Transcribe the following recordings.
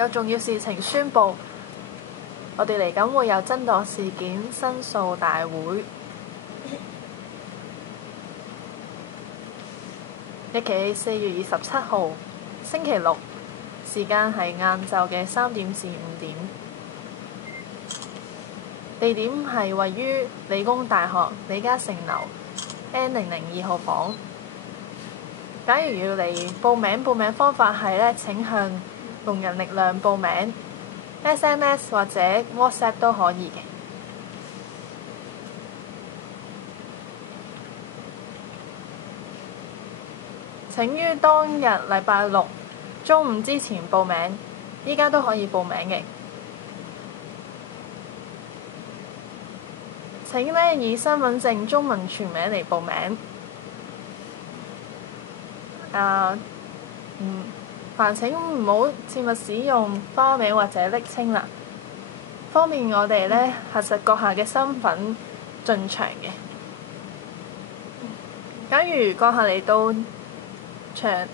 有重要事情宣佈，我哋嚟緊會有真鐸事件申訴大會，日期係4月27號，星期六，時間係晏晝嘅3點至5點，地點係位於理工大學李嘉誠樓 N002號房。假如要嚟報名方法係咧，請向聾人力量報名 ，SMS 或者 WhatsApp 都可以嘅。請於當日禮拜六中午之前報名，依家都可以報名嘅。請呢以身份證中文全名嚟報名。煩請唔好切勿使用花名或者昵稱啦，方便我哋呢核實閣下嘅身份進場嘅。假如閣下嚟到場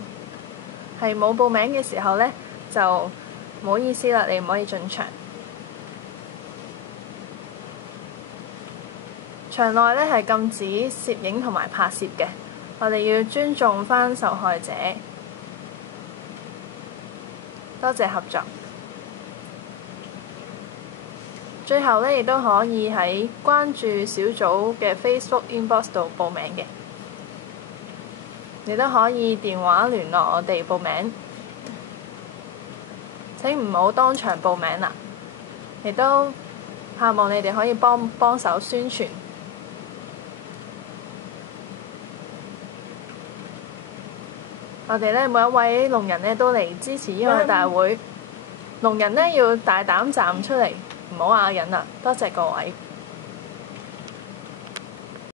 係冇報名嘅時候呢，就唔好意思啦，你唔可以進場。場內呢係禁止攝影同埋拍攝嘅，我哋要尊重返受害者。多謝合作。最後呢，亦都可以喺關注小組嘅 Facebook Inbox 度報名嘅。你都可以電話聯絡我哋報名。請唔好當場報名啦，亦都盼望你哋可以幫手宣傳。我哋呢每一位聾人呢都嚟支持呢個大會，聾人呢要大膽站出嚟，唔好啞忍啦！多謝各位。